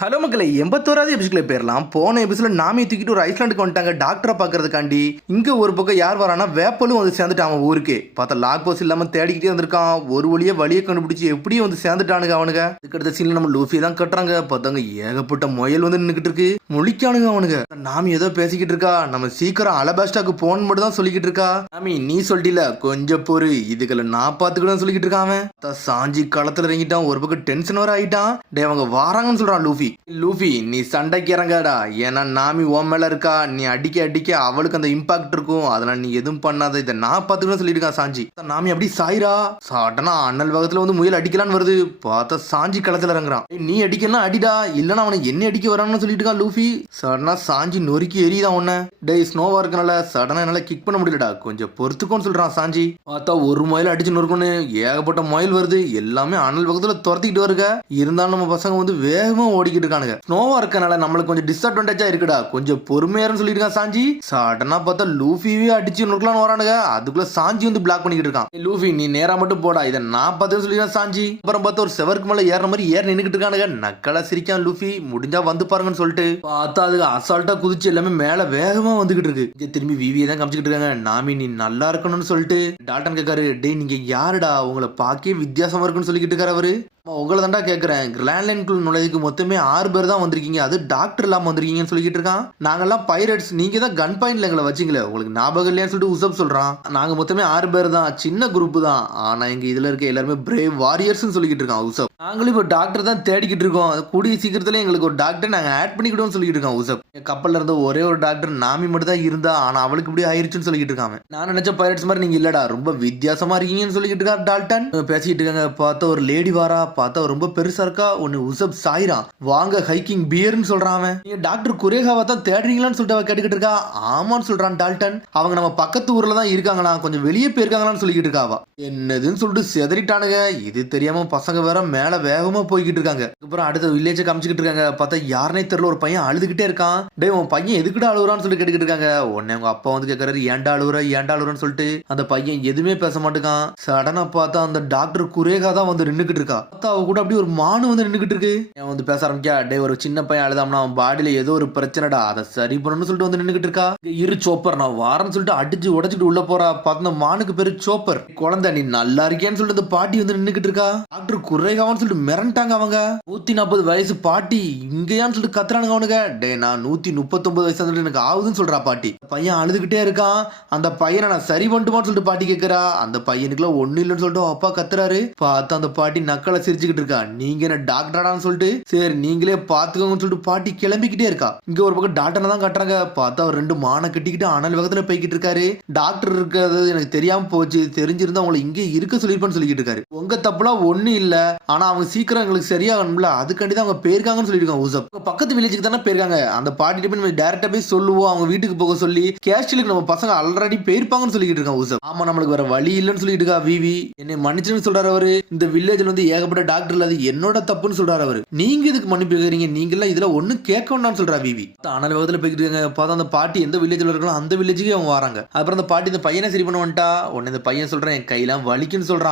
Hello மக்களே, 81வது எபிசோட்ல போயிடலாம். போன எபிசோட நாமியை தூக்கிட்டு ஒரு ஐஸ்லாண்டுக்கு வந்துட்டாங்க டாக்டரை பார்க்கறதுக்காண்டி. இங்கே ஒரு பக்கம் யார் வரானா, வேப்பலும் வந்து சேர்ந்துட்டான் அவன் ஊருக்கு. பார்த்தா லாக் போஸ் இல்லாமல் தேடிக்கிட்டே வந்திருக்கான். ஒரு வழியை கண்டுபிடிச்சி எப்படியும் வந்து சேர்ந்துட்டானுங்க அவனுங்க. இதுக்கடுத்த சீன்ல நம்ம லூஃபி தான் கட்டுறாங்க. பார்த்தாங்க ஏகப்பட்ட முயல் வந்து நின்றுக்கிட்டு இருக்கு. முழிக்கானுங்க அவனுங்க. நாமி ஏதோ பேசிக்கிட்டு இருக்கா. நம்ம சீக்கிரம் அலபாஸ்டாக்கு போன் மட்டும் தான் சொல்லிக்கிட்டு இருக்கா. நாமி நீ சொல்லிட்டில கொஞ்சம் பொறு, இதுக்குள்ள நான் பார்த்துக்கிட்டு சொல்லிக்கிட்டு இருக்கான் அவன். சாஞ்சி களத்துல இறங்கிட்டான். ஒரு பக்கம் டென்ஷன் வர ஆயிட்டான். டே அவங்க வாராங்கன்னு சொல்றான் லூஃபி. லூஃபி நீ சண்டைக்கு இறங்காடா, ஏன்னா நாமி ஓ மேல இருக்கா. நீ அடிக்க அடிக்க அவளுக்கு அந்த இம்பாக்ட் இருக்கும். அதனால நீ எதுவும் பண்ணாத, இதை நான் பார்த்துக்கணும் சொல்லியிருக்கான் சாஞ்சி. நாமி அப்படி சாயிரா சாட்டனா அண்ணல் வேகத்துல வந்து முயல் அடிக்கலான்னு வருது. பார்த்தா சாஞ்சி களத்துல இறங்குறான். நீ அடிக்கலாம் அடிடா, இல்லன்னா அவனை என்ன அடிக்க வரான்னு சொல்லிட்டு இருக்கான் லூஃபி. சடனா சாஞ்சி நொறுக்கி எரியுதான் உன்ன. டே ஸ்னோவா இருக்கனால சடனா என்னால கிக் பண்ண முடியலடா, கொஞ்சம் பொறுத்துக்கோன்னு சொல்றான் சாஞ்சி. பார்த்தா ஒரு முயல் அடிச்சு நொறுக்கணும். ஏகப்பட்ட முயல் வருது. எல்லாமே அண்ணல் வேகத்துல துரத்திக்கிட்டு வருக. இருந்தாலும் நம்ம பசங்க வந்து வேகமா ஓடிக்கிட்டு இருக்கானுங்க. ஸ்னோவா இருக்கனால நம்மளுக்கு கொஞ்சம் டிஸ்அட்வான்டேஜா இருக்குடா, கொஞ்சம் பொறுமையாருன்னு சொல்லிருக்கான் சாஞ்சி. சடனா பார்த்தா லூஃபியே அடிச்சு நொறுக்கலான்னு வரானுங்க. அதுக்குள்ள சாஞ்சி வந்து பிளாக் பண்ணிக்கிட்டு இருக்கான். லூஃபி நீ நேரா மட்டும் போடா, இதை நான் பார்த்து சொல்லிருக்கான் சாஞ்சி. அப்புறம் பார்த்தா ஒரு செவருக்கு மேல ஏற மாதிரி ஏற நின்னுக்கிட்டு இருக்கானுங்க. நக்கலா சிரிக்கான் லூஃபி. முடிஞ்சா வந்து பாருங்கன்னு சொல்லிட்டு பார்த்தா அது அசால்ட்டா குதிச்சு எல்லாமே மேல வேகமா வந்துகிட்டு இருக்கு. இங்க திரும்பி விவியை தான் காமிச்சுக்கிட்டு இருக்காங்க. நாமி நீ நல்லா இருக்கணும்னு சொல்லிட்டு டால்டன் கேட்காரு. டே நீங்க யாருடா, உங்களை பாக்கே வித்தியாசமா இருக்குன்னு சொல்லிக்கிட்டு இருக்காரு அவரு. உங்களை தாண்டா கேட்கறேன், கிராண்ட்லைனுக்குள் நுழைவுக்கு மொத்தமே 6 பேர் தான் வந்திருக்கீங்க, அது டாக்டர் இல்லாம வந்திருக்கீங்கன்னு சொல்லிக்கிட்டு இருக்கான். நாங்கெல்லாம் பைரட்ஸ், நீங்க தான் கன் பாயிண்ட்ல எங்களை வச்சிங்களே, உங்களுக்கு ஞாபகம் இல்லையான்னு சொல்லிட்டு உசப் சொல்றான். நாங்க மொத்தமே 6 பேர் தான், சின்ன குரூப் தான். ஆனா எங்க இதுல இருக்க எல்லாருமே பிரேவ் வாரியர்ஸ் சொல்லிக்கிட்டு இருக்கான் உசப். நாங்களும் இப்போ டாக்டர் தான் தேடிக்கிட்டு இருக்கோம். கூடிய சீக்கிரத்துல எங்களுக்கு ஒரு டாக்டர் நாங்க ஆட் பண்ணிக்கிட்டோம்னு சொல்லிட்டு இருக்கான் உசப். கப்பல்ல இருந்த ஒரே ஒரு டாக்டர் நாமி மட்டும் தான் இருந்தா, ஆனா அவளுக்கு இப்படி ஆயிருச்சுன்னு சொல்லிட்டு இருக்காங்க. நான் நினைச்ச பைரட்ஸ் மாதிரி நீங்க இல்லடா, ரொம்ப வித்தியாசமா இருக்கீங்கன்னு சொல்லிட்டு இருக்காரு டால்டன். பேசிட்டு இருக்காங்க. பார்த்தா ஒரு லேடி வாரா. பார்த்தா ரொம்ப பெருசா இருக்கா. ஒன்னு உசப் சாயிரான். வாங்க ஹைக்கிங் பியர்னு சொல்றான். நீங்க டாக்டர் குரேகாவை தான் தேடுறீங்களான்னு சொல்லிட்டு அவ கேட்டுக்கிட்டு இருக்கா. ஆமான்னு சொல்றான் டால்டன். அவங்க நம்ம பக்கத்து ஊர்ல தான் இருக்காங்களா, கொஞ்சம் வெளியே போயிருக்காங்களான்னு சொல்லிக்கிட்டு இருக்காவா. என்னதுன்னு சொல்லிட்டு செதறிட்டானுங்க. இது தெரியாம பசங்க வேற மேல வேகமா போய்கிட்டு இருக்காங்க. அப்புறம் அடுத்த வில்லேஜை காமிச்சுக்கிட்டு இருக்காங்க. பார்த்தா யாருனே தெரியல, ஒரு பையன் அழுதுகிட்டே இருக்கான். டே உன் பையன் எதுக்கிட்ட அழுகுறான்னு சொல்லிட்டு கேட்டுக்கிட்டு இருக்காங்க. உடனே அவங்க அப்பா வந்து கேட்கறாரு, ஏன்டா அழுகுறன்னு சொல்லிட்டு. அந்த பையன் எதுவுமே பேச மாட்டேங்கான். சடனா பார்த்தா அந்த டாக்டர் குரேகா தான் வந்து நின்னுக்கிட்டு இருக்கா. அவ கூட அப்படி ஒரு மானு வந்து நின்னுக்கிட்டு இருக்கு. வந்து பேச ஆரம்பிக்கா. டே ஒரு சின்ன பையன் அழுதாம்னா அவன் பாடியில ஏதோ ஒரு பிரச்சனைடா, அதை சரி பண்ணணும்னு சொல்லிட்டு வந்து நின்னுக்கிட்டு இருக்கா. இரு சோப்பர் நான் வாரன்னு சொல்லிட்டு அடிச்சு உடச்சிட்டு உள்ள போறா. பார்த்த மானுக்கு பேரு சோப்பர். குழந்தை நீ நல்லா இருக்கேன்னு சொல்லிட்டு அந்த பாட்டி வந்து நின்னுக்கிட்டு இருக்கா. டாக்டர் குறைகாவான்னு சொல்லிட்டு மிரண்டாங்க அவங்க. 140 வயசு பாட்டி இங்கயான்னு சொல்லிட்டு கத்துறானுங்க அவனுங்க. டே நான் 139 வயசு எனக்கு ஆகுதுன்னு சொல்றா பாட்டி. பையன் அழுதுகிட்டே இருக்கான். அந்த பையனை நான் சரி பண்ணிட்டுமான்னு சொல்லிட்டு பாட்டி கேட்கறா. அந்த பையனுக்குலாம் ஒண்ணு இல்லைன்னு சொல்லிட்டு அப்பா கத்துறாரு. பார்த்தா அந்த பாட்டி நக்கலை சிரிச்சுக்கிட்டு இருக்கா. நீங்க என்ன டாக்டராடான்னு சொல்லிட்டு சரி நீங்களே பாத்துக்கோங்கன்னு சொல்லிட்டு பாட்டி கிளம்பிக்கிட்டே இருக்கா. இங்க ஒரு பக்கம் டாக்டரை தான் காட்டுறாங்க. பார்த்தா அவர் 2 மானை கட்டிக்கிட்டு அனல் வேகத்துல போய்கிட்டு இருக்காரு. டாக்டர் இருக்கிறது எனக்கு தெரியாம போச்சு, தெரிஞ்சிருந்தா உங்களை இங்கே இருக்க சொல்லிருப்பான்னு சொல்லிட்டு இருக்காரு. உங்க தப்புலாம் ஒண்ணு இல்ல, ஆனா அவங்க சீக்கிரம் எங்களுக்கு சரியாகணும்ல, அதுக்காண்டி தான் அவங்க போயிருக்காங்கன்னு சொல்லியிருக்காங்க உசப். பக்கத்து வில்லேஜுக்கு தானே போயிருக்காங்க. அந்த பாட்டி போய் நம்ம டைரக்டா போய் சொல்லுவோம், அவங்க வீட்டுக்கு போக சொல்லி கேஸ்டிலுக்கு நம்ம பசங்க ஆல்ரெடி போயிருப்பாங்கன்னு சொல்லிட்டு இருக்காங்க உசப். ஆமா நம்மளுக்கு வேற வழி இல்லைன்னு சொல்லிட்டு இருக்கா விவி. என்னை மன்னிச்சுன்னு சொல்றாரு அவரு. இந்த வில்லேஜ்ல வந்து ஏகப்பட்ட டாக்டர் இல்ல, அது என்னோட தப்புன்னு சொல்றாரு அவரு. நீங்க இதுக்கு மன்னிப்பு கேக்குறீங்க, நீங்க எல்லாம் இதுல ஒண்ணு கேட்க வேண்டாம்னு சொல்றா விவி. அனல் வேகத்துல போய்கிட்டு இருக்காங்க. பார்த்தா அந்த பாட்டி எந்த வில்லேஜ்ல இருக்கலாம் அந்த வில்லேஜுக்கு அவங்க வராங்க. அப்புறம் அந்த பாட்டி இந்த பையனை சரி பண்ண வந்துட்டா. உடனே இந்த பையன் சொல்றேன் என் கையெல்லாம் வலிக்குன்னு சொல்றான்.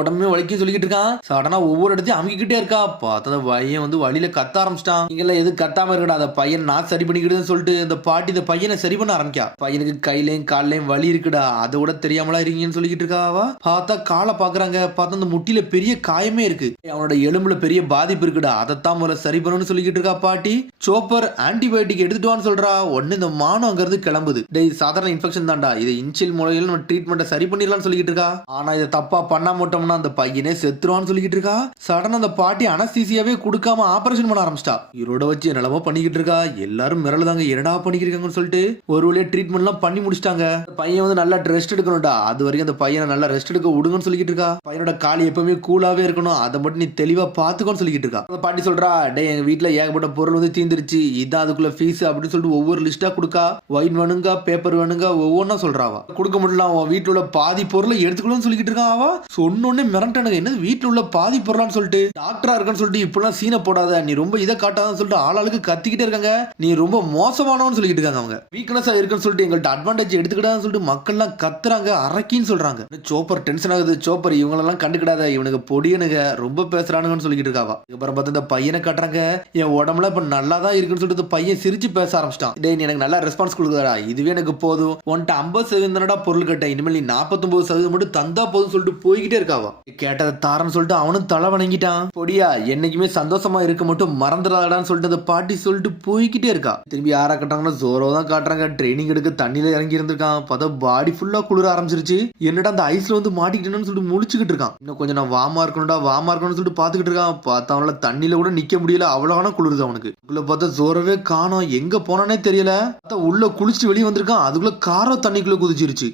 உடம்பே வலிக்குன்னு சொல்லிட்டு இருக்கான். சடனா ஒவ்வொரு இடத்தையும் அமுக்கிக்கிட்டே இருக்கா. பார்த்தா அந்த பையன் வந்து வழியில கத்த ஆரம்பிச்சிட்டான். நீங்க எல்லாம் எது கத்தாம இருக்கடா, அந்த பையன் நான் சரி பண்ணிக்கிட்டுன்னு சொல்லிட்டு இந்த பாட்டி இந்த பையனை சரி பண்ண ஆரம்பிக்கா. பையனுக்கு கையிலையும் காலையும் வலி இருக்குடா, அதை கூட தெரியாமலா இருக்கீங்கன்னு சொல்லிக்கிட்டு இருக்காவா. பார்த்தா காலை பாக்குறாங்க. பார்த்தா அந்த முட்டியில பெரிய காயமே இருக்கு. அவனோட எலும்புல பெரிய பாதிப்பு இருக்குடா, அதைத்தான் முதல்ல சரி பண்ணணும்னு சொல்லிக்கிட்டு இருக்கா பாட்டி. சோப்பர் ஆன்டிபயோட்டிக் எடுத்துட்டு வான்னு சொல்றா. உடனே இந்த மானம் அங்க இருந்து கிளம்புது. டேய் சாதாரண இன்ஃபெக்ஷன் தான்டா, இதை இன்சியல் முறையில் நம்ம ட்ரீட்மெண்ட்டை சரி பண்ணிடலாம்னு சொல்லிக்கிட்டு இருக்கா. ஆனா இதை தப்பா பண்ண மாட்டோம்னா அந்த பையனே செத்துருவான்னு சொல்லிக்கிட்டு இருக்கா. சடனா அந்த பாட்டி அனஸ்தீசியாவே கொடுக்காம ஆபரேஷன் பண்ண ஆரம்பிச்சிட்டா. இரோட வச்சு என்னெல்லாமோ பண்ணிக்கிட்டு இருக்கா. எல்லாரும் மிரளுதாங்க, என்னடா பண்ணிக்கிறாங்கன்னு சொல்லிட்டு. ஒரு வழியா ட்ரீட்மெண்ட் எல்லாம் பண்ணி முடிச்சிட்டாங்க. பையன் வந்து நல்லா ரெஸ்ட் எடுக்கணும்டா, அது வரைக்கும் அந்த பையனை நல்லா ரெஸ்ட் எடுக்க விடுங்கன்னு சொல்லிக்கிட்டு இருக்கா. பையனோட கால் எப்பவுமே கூலாவே இருக்கணும், அதை மட்டும் நீ தெளிவா பாத்துக்கோன்னு சொல்லிக்கிட்டு இருக்கா. அந்த பாட்டி சொல்றா, டே எங்க வீட்டுல ஏகப்பட்ட பொருள் வந்து தீந்துருச்சு, இதான் அதுக்குள்ள ஃபீஸ் அப்படின்னு சொல்லிட்டு ஒவ்வொரு லிஸ்டா கொடுக்கா. ஒயின் வேணுங்க, பேப்பர் வேணுங்க, ஒவ்வொன்னா சொல்றாவா. கொடுக்க முடியல, அவன் வீட்டுல உள்ள பாதி பொருளை எடுத்துக்கணும்னு சொல்லிக்கிட்டு இருக்கான். அவ சொன்னோடனே மிரண்டானுங்க. என்ன வீட்டுல உள்ள பாதி பொருளான்னு போடான்னு சொல்லிட்டு டாக்டரா இருக்கான்னு சொல்லிட்டு இப்பெல்லாம் சீனை போடாத, நீ ரொம்ப இதை காட்டாதான்னு சொல்லிட்டு ஆளாளுக்கு கத்திக்கிட்டே இருக்காங்க. நீ ரொம்ப மோசமானவன்னு சொல்லிட்டு இருக்காங்க. அவங்க வீக்னஸா இருக்குன்னு சொல்லிட்டு எங்கள்கிட்ட அட்வான்டேஜ் எடுத்துக்கிட்டான்னு சொல்லிட்டு மக்கள் எல்லாம் கத்துறாங்க, அரக்கின்னு சொல்றாங்க. சோப்பர் டென்ஷன் ஆகுது. சோப்பர் இவங்களெல்லாம் கண்டுக்கிடாத, இவனுக்கு பொடியனுங்க ரொம்ப பேசுறானுங்கன்னு சொல்லிட்டு இருக்காவா. அப்புறம் பார்த்து இந்த பையனை காட்டுறாங்க. என் உடம்புல இப்ப நல்லா தான் இருக்குன்னு சொல்லிட்டு பையன் சிரிச்சு பேச ஆரம்பிச்சிட்டான். டேய் நீ எனக்கு நல்லா ரெஸ்பான்ஸ் கொடுக்குறா, இதுவே எனக்கு போதும், உன்ட்ட 50% பொருள் கேட்டேன், இனிமேல் நீ 49% மட்டும் தந்தா போதும் சொல்லிட்டு போய்கிட்டே இருக்காவா. கேட்டதை தாரன்னு சொல்லிட்டு அவனும் தலை வணங்கிட்டான். பொடியா என்னைக்குமே சந்தோஷமா இருக்க மட்டும் மறந்துடாதான்னு சொல்லிட்டு அந்த பாட்டி சொல்லிட்டு போய்கிட்டே இருக்கா. திரும்பி யாரா கட்டாங்கன்னா ஜோரோ தான் காட்டுறாங்க. ட்ரைனிங் எடுக்க தண்ணியில இறங்கி இருந்திருக்கான். பார்த்தா பாடி ஃபுல்லா குளிர ஆரம்பிச்சிருச்சு. என்னடா அந்த ஐஸ்ல வந்து மாட்டிக்கிட்டேன்னு சொல்லிட்டு முழிச்சுக்கிட்டு இருக்கான். இன்னும் கொஞ்சம் நான் வாமா இருக்கணும்னு சொல்லிட்டு பாத்துக்கிட்டு இருக்கான். பார்த்தா அவனால தண்ணியில கூட நிக்க முடியல, அவ்வளவான குளிருது அவனுக்கு. உள்ள பார்த்தா ஜோரவே காணோம், எங்க போனானே தெரியல. உள்ள குளிச்சுட்டு வெளியே வந்திருக்கான். அதுக்குள்ள காரோ தண்ணிக்குள்ள குதிச்சிருச்சு.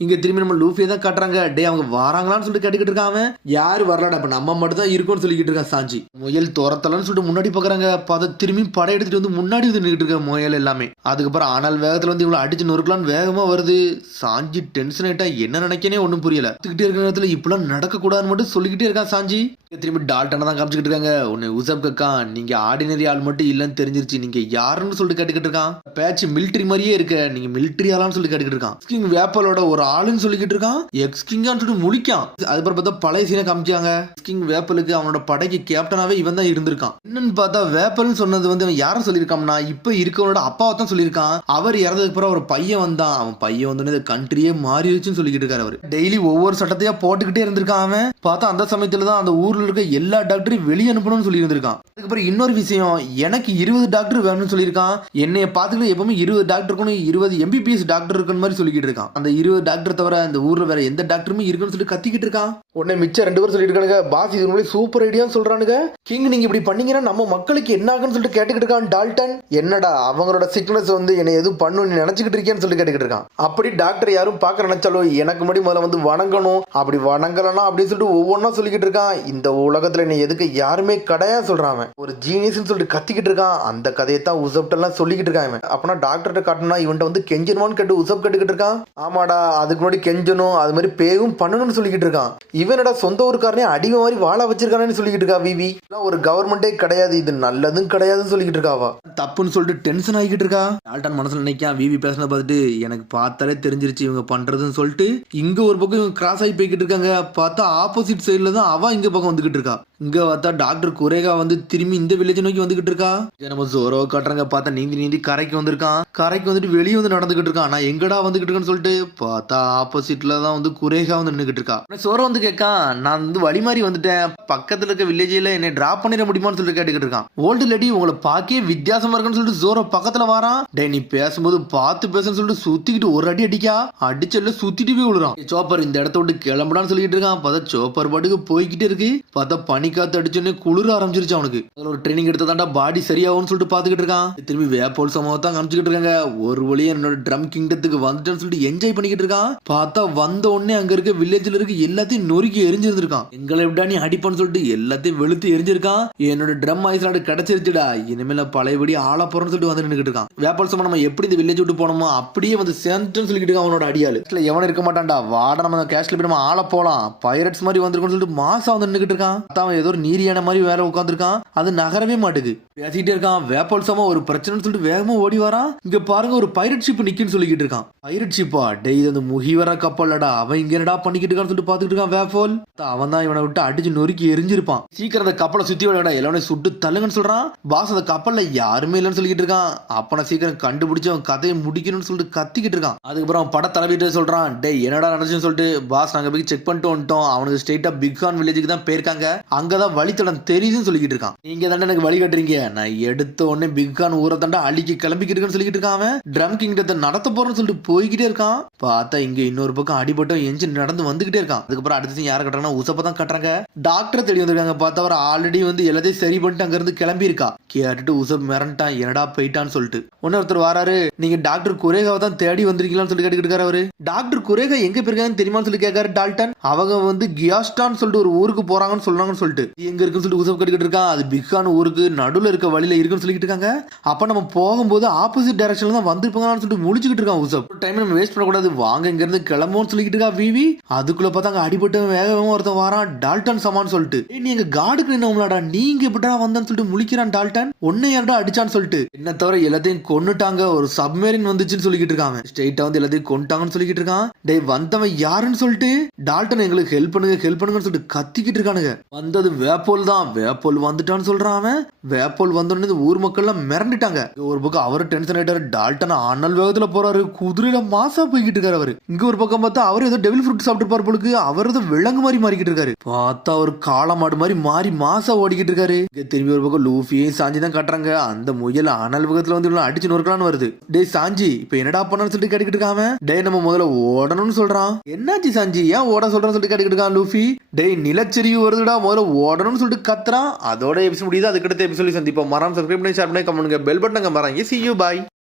இங்க திரும்பி நம்ம லூஃபியை தான் காட்டுறாங்க. டே அவங்க வராங்களான்னு சொல்லிட்டு கேட்டுக்கிட்டு இருக்காங்க. யாரு வரலாடா, அப்ப நம்ம மட்டும் தான் இருக்கும்னு சொல்லிக்கிட்டு இருக்கான் சாஞ்சி. முயல் துரத்தலன்னு சொல்லிட்டு முன்னாடி பாக்குறாங்க. பார்த்து திரும்பி படம் எடுத்துட்டு வந்து முன்னாடி வந்து நின்றுட்டு இருக்க முயல் எல்லாமே. அதுக்கப்புறம் ஆனால் வேகத்துல வந்து இவ்வளவு அடிச்சு நொறுக்கலான்னு வேகமா வருது. சாஞ்சி டென்ஷன் ஆயிட்டா என்ன நினைக்கனே ஒண்ணும் புரியல. கத்துக்கிட்டே இருக்கிற நேரத்துல இப்பெல்லாம் நடக்க கூடாதுன்னு மட்டும் சொல்லிக்கிட்டே இருக்கான் சாஞ்சி. திரும்பி டால்டனை தான் காமிச்சுக்கிட்டு இருக்காங்க. உன்னை உசப் கக்கா, நீங்க ஆர்டினரி ஆள் மட்டும் இல்லன்னு தெரிஞ்சிருச்சு, நீங்க யாருன்னு சொல்லிட்டு கேட்டுக்கிட்டு இருக்கான். பேச்சு மிலிட்டரி மாதிரியே இருக்க, நீங்க மிலிட்டரி ஆளான்னு சொல்லிட்டு கேட்டுக்கிட்டு இருக்கான். கிங் வேப்பலோட ஒரு ஆளுன்னு சொல்லிக்கிட்டு இருக்கான். எக்ஸ் கிங்கான்னு சொல்லிட்டு முழிக்கான். அதுக்கப்புறம் பார்த்தா பழைய சீனை காமிச்சாங்க. கிங் வேப்பலுக்கு அவனோட படைக்கு கேப்டனாவே இவன் தான் இருந்திருக்கான். என்னன்னு பார்த்தா வேப்பல்னு சொன்னது வந்து அவன் யாரும் சொல்லியிருக்கான்னா இப்ப இருக்கவனோட அப்பாவை தான் சொல்லியிருக்கான். அவர் இறந்ததுக்கு அப்புறம் ஒரு பையன் வந்தான். அவன் பையன் வந்து கண்ட்ரியே மாறிடுச்சுன்னு சொல்லிக்கிட்டு இருக்காரு. அவர் டெய்லி ஒவ்வொரு சட்டத்தையா போட்டுக்கிட்டே இருந்திருக்கான். அவன் பார்த்தா அந்த சமயத்துல தான் அந்த ஊர்ல இருக்க எல்லா டாக்டரையும் வெளியே அனுப்பணும்னு சொல்லி இருந்திருக்கான். அதுக்கப்புறம் இன்னொரு விஷயம், எனக்கு 20 டாக்டர் வேணும்னு சொல்லியிருக்கான். என்னைய பார்த்துக்கிட்டு எப்பவுமே 20 டாக்டர் இருக்கணும், 20 MBBS டாக்டர் இருக்குன்னு மாதிரி சொல்லிக்கிட்டு இருக்கான். அந்த 20 டாக்டர் தவிர அந்த ஊர்ல வேற எந்த டாக்டருமே இருக்குன்னு சொல்லி கத்திக்கிட்டு இருக்கான். உடனே மிச்சம் 2 பேர் சொல்லிட்டு இருக்கானுங்க, பாஸ் இது உண்மையிலே சூப்பர் ஐடியான்னு சொல்றானுங்க. கிங் நீங்க இப்படி பண்ணீங்கன்னா நம்ம மக்களுக்கு என்ன ஆகுன்னு சொல்லிட்டு கேட்டுக்கிட்டு இருக்கான். டால்டன் என்னடா அவங்களோட சிக்னஸ் வந்து என்ன எதுவும் பண்ணும் நீ நினைச்சுக்கிட்டு இருக்கேன்னு சொல்லி கேட்டுக்கிட்டு இருக்கான். அப்படி டாக்டர் யாரும் பார்க்க நினைச்சாலும் எனக்கு முன்னாடி முதல்ல வந்து வணங்கணும், அப்படி வணங்கலன்னா அப்படின்னு சொல்லிட்டு ஒவ்வொன்றா சொல்லிக்கிட்டு இருக்கான். இந்த உலகத்துல என்ன எதுக்கு யாருமே கிடையாது சொல்றான். ஒரு ஜீனியஸ்னு சொல்லிட்டு கத்திக்கிட்டு இருக்கான். அந்த கதையை தான் உசப்ட் எல்லாம் சொல்லிக்கிட்டு இருக்கான். அப்பனா டாக்டர்கிட்ட காட்டணும்னா இவன்ட்ட வந்து கெஞ்சணுமான்னு கேட்டு உசப் கேட்டுக்கிட்டு இருக்கான். ஆமாடா அதுக்கு முன்னாடி கெஞ்சணும், அது மாதிரி பேவும் பண்ணணும்னு சொல்லிக்கிட்டு இருக்கான். இவனடா சொந்த ஊருக்காரனே அடிமை மாதிரி வாழ வச்சிருக்கானு சொல்லிக்கிட்டு இருக்கா. விவி ஒரு கவர்மெண்டே கிடையாது, இது நல்லதும் கிடையாதுன்னு சொல்லிக்கிட்டு இருக்காவா. தப்புன்னு சொல்லிட்டு டென்ஷன் ஆகிக்கிட்டு இருக்கா. டால்டன் மனசுல நினைக்கான். விவி பேசின பார்த்துட்டு எனக்கு பார்த்தாலே தெரிஞ்சிருச்சு இவங்க பண்றதுன்னு சொல்லிட்டு இங்க ஒரு பக்கம் இவங்க கிராஸ் ஆகி போய்கிட்டு இருக்காங்க. பார்த்தா ஆப்போசிட் சைட்ல தான் அவ இங்க பக்கம் வந்துகிட்டு இருக்கா. இங்க பார்த்தா டாக்டர் குரேகா வந்து திரும்பி இந்த வில்லேஜ் நோக்கி வந்துகிட்டு இருக்கா. நம்ம ஜோரோ காட்டுறாங்க. பார்த்தா நீந்தி கரைக்கு வந்திருக்கான். கரைக்கு வந்துட்டு வெளியே வந்து நடந்துகிட்டு இருக்கான். நான் எங்கடா வந்துகிட்டு இருக்கேன்னு சொல்லிட்டு பார்த்தா ஆப்போசிட்ல தான் வந்து குரேகா வந்து நின்றுகிட்டு இருக்கா. ஜோரோ வந்து கேட்கான், நான் வந்து வழி மாதிரி வந்துட்டேன், பக்கத்துல இருக்க வில்லேஜில என்னை டிராப் பண்ணிட முடியுமான்னு சொல்லிட்டு கேட்டுக்கிட்டு இருக்கான். ஓல்டு லேடி உங்களை பாக்கே வித்தியாசமா இருக்குன்னு சொல்லிட்டு ஜோரோ பக்கத்துல வரான். டே நீ பேசும்போது பார்த்து பேசுன்னு சொல்லிட்டு சுத்திக்கிட்டு ஒரு அடி அடிக்கா. அடிச்சல்ல சுத்திட்டு போய் விழுறான். சோப்பர் இந்த இடத்த விட்டு கிளம்புடான்னு சொல்லிட்டு இருக்கான். பார்த்தா சோப்பர் பாட்டுக்கு போய்கிட்டே இருக்கு. பார்த்தா பனிக்காத்து அடிச்சோன்னே குளிர ஆரம்பிச்சிருச்சு அவனுக்கு. ஒரு ட்ரைனிங் எடுத்ததாண்டா பாடி சரியாகும்னு சொல்லிட்டு பாத்துக்கிட்டு இருக்கான். திரும்பி வேப்போல் சமூகத்தான் காமிச்சுக்கிட்டு இருக்காங்க. ஒரு வழியா என்னோட ட்ரம் கிங்டத்துக்கு வந்துட்டேன்னு சொல்லிட்டு என்ஜாய் பண்ணிக்கிட்டு இருக்கான். பார்த்தா வந்த உடனே அங்க இருக்க வில்லேஜ்ல இருக்கு எல்லாத்தையும் நொறுக்கி எரிஞ்சிருந்திருக்கான். எங்களை விடா நீ அடிப்பான்னு சொல்லிட்டு எல்லாத்தையும் வெளுத்து எரிஞ்சிருக்கான். என்னோட ட்ரம் ஐஸ்லாடு கிடைச்சிருச்சுடா, இனிமேல பழையபடி ஆள போறோம்னு சொல்லிட்டு வந்து நின்னுக்கிட்டு இருக்கான். வேப்போல் சமூகம் நம்ம எப்படி இந்த வில்லேஜ் விட்டு போனோமோ அப்படியே வந்து சேர்ந்துன்னு சொல்லிக்கிட்டு இருக்கான். அவனோட அடியாளு எவனும் இருக்க மாட்டான்டா, வாட நம்ம கேஷ்ல போய் நம்ம ஆள போலாம், பைரட்ஸ் மாதிரி வந்திருக்கோம்னு சொல்லிட்டு மாசா வந்து நின்னுக்கிட்டு இருக்கான். அவன் ஏதோ ஒரு நீரியான மாதிரி வேற உட்காந்துருக்கான். அது நகரவே மாட்டுக்கு. பேசிட்டே இருக்கான். வேப்போல் சமூகம் ஒரு பிரச்சனைன்னு சொல்லிட்டு வேகமா ஓடி வரான். இங்க பாருங்க ஒரு பைரட் ஷிப் நிக்குன்னு சொல்லிக்கிட்டு இருக்கான். பைரட் ஷிப்பா டே இது அந்த முகிவர கப்பல்லடா, அவன் இங்க என்னடா பண்ணிக்கிட்டு இருக்கான்னு சொல்லிட்டு பாத்துக்கிட்டு இருக்கான். வேப்போல் அவன் தான் இவனை விட்டு அடிச்சு நொறுக்கி எரிஞ்சிருப்பான். சீக்கிரம் அந்த கப்பலை சுத்தி விடா, எல்லாமே சுட்டு தள்ளுங்கன்னு சொல்றான். பாஸ் அந்த கப்பல்ல யாருமே இல்லைன்னு சொல்லிக்கிட்டு இருக்கான். அப்ப சீக்கிரம் கண்டுபிடிச்சு அவன் கதையை முடிக்கணும்னு சொல்லிட்டு கத்திக்கிட்டு இருக்கான். அதுக்கப்புறம் பட தலைவிட்டு சொல்றான். டே என்னடா நடந்துச்சுன்னு சொல்லிட்டு பாஸ் நாங்க போய் செக் பண்ணிட்டு வந்துட்டோம், அவனுக்கு ஸ்ட்ரெயிட்டா பிக்கான் வில்லேஜுக்கு தான் போயிருக்காங்க, அங்கதான் வழித்தடம் தெரியுதுன்னு சொல்லிக்கிட்டு இருக்கான். நீங்க தானே எனக்கு வழி கட்டுறீங்க, நான் எடுத்த உடனே பிக்கான் ஊரை தாண்டா அழிக்க கிளம்பிக்கிட்டு இருக்கேன்னு சொல்லிக்கிட்டு இருக்கான். அவன் ட்ரம் கிங்டத்தை நடத்த போறேன்னு சொல்லிட்டு போய்கிட்டே இருக்கான். பார்த்தா இங்க இன்னொரு பக்கம் அடிபட்டும் எஞ்சின் நடந்து வந்துகிட்டே இருக்கான். அதுக்கப்புறம் அடுத்து யாரை கட்டுறாங்கன்னா உசப்ப தான் கட்டுறாங்க. டாக்டர் தேடி வந்திருக்காங்க. பார்த்தா அவர் ஆல்ரெடி வந்து எல்லாத்தையும் சரி பண்ணிட்டு அங்க இருந்து கிளம்பி இருக்கா. கேட்டுட்டு உசப் மிரண்டான், என்னடா போயிட்டான்னு சொல்லிட்டு. ஒருத்தர் வராரு, நீங்க டாக்டர் குரேகாவை தான் தேடி வந்திருக்கீங்களான்னு சொல்லி கேட்டுக்கிட்டு இருக்காரு. அவரு டாக்டர் குரேகா எங்க போயிருக்காங்கன்னு தெரியுமான்னு சொல்லி கேட்காரு டால்டன். அவங்க வந்து கியாஸ்டான்னு சொல்லிட்டு ஒரு ஊருக்கு போறாங்கன்னு சொல்றாங்கன்னு சொல்லிட்டு சொல்லிட்டு எங்க இருக்குன்னு சொல்லிட்டு உசப் கட்டிக்கிட்டு இருக்கான். அது பிக்கான ஊருக்கு நடுவில் இருக்க வழியில இருக்குன்னு சொல்லிட்டு இருக்காங்க. அப்ப நம்ம போகும்போது ஆப்போசிட் டைரக்ஷன்ல தான் வந்திருப்பாங்கன்னு சொல்லிட்டு முழிச்சுக்கிட்டு இருக்கான் உசப். டைம் நம்ம வேஸ்ட் பண்ணக்கூடாது, வாங்க இங்க இருந்து கிளம்பும்னு சொல்லிட்டு இருக்கா விவி. அதுக்குள்ள பார்த்தா அங்க அடிபட்டு வேகமா ஒருத்தன் வரான், டால்டன் சமான்னு சொல்லிட்டு. நீங்க காடுக்கு நின்னவங்களாடா, நீங்க எப்படா வந்தான்னு சொல்லிட்டு முழிக்கிறான் டால்டன். ஒன்னை யாரடா அடிச்சான்னு சொல்லிட்டு. என்ன தவிர எல்லாத்தையும் கொன்னுட்டாங்க, ஒரு சப்மேரின் வந்துச்சுன்னு சொல்லிக்கிட்டு இருக்காங்க. ஸ்ட்ரெயிட்டா வந்து எல்லாத்தையும் கொண்டாங்கன்னு சொல்லிக்கிட்டு இருக்கான். டேய் வந்தவன் யாருன்னு சொல்லிட்டு டால்டன் எங்களுக்கு ஹெல்ப் பண்ணுங்கன்னு சொல்லிட்டு கத்திக்கிட்டு இருக்கானுங்க. வந்தது வேப்போல் தான், வேப்போல் வந்துட்டான்னு சொல்றான் அவன். வேப்போல் வந்தோடனே ஊர் மக்கள் எல்லாம் மிரண்டுட்டாங்க. ஒரு பக்கம் அவரு டென்ஷன் ஆயிட்டாரு, டால்டன் அனல் வேகத்துல போறாரு, குதிரையில மாசா போய்கிட்டு இருக்காரு அவரு. இங்க ஒரு பக்கம் பார்த்தா அவர் ஏதோ டெவில் ஃப்ரூட் சாப்பிட்டு போலுக்கு, அவர் ஏதோ விலங்கு மாதிரி மாறிக்கிட்டு இருக்காரு. பார்த்தா ஒரு காளமாடு மாதிரி மாறி மாசா ஓடிக்கிட்டு இருக்காரு. இங்க திரும்பி ஒரு பக்கம் லூஃபியும் சாஞ்சி தான் காட்டுறாங்க. அந்த முயல் அனல் வேகத்துல வந்து அடிச்சு நொறுக்கலான்னு வருது. டேய் சாஞ்சி இப்ப என்னடா பண்ணான்னு சொல்லிட்டு கேட்டுக்கிட்டு இருக்காம. டேய் நம்ம முதல்ல ஓடணும்னு சொல்றான். என்னாச்சு சாஞ்சி ஏன் ஓட சொல்றான்னு சொல்லிட்டு கேட்டுக்கிட்டு இருக்கான் லூஃபி. டேய் நிலச்சரிவு வருதுடா, முதல்ல ஓடணும்னு சொல்லிட்டு கத்துறான். அதோட எபிசோட் முடியுது. அதுக்கடுத்த எபிசோட் சந்திப்போம். மறக்காம சப்ஸ்கிரைப் பண்ணி ஷேர் பண்ணி கமெண்ட் பண்ணுங்க, பெல் பட்டனை மறங்க. See you, bye.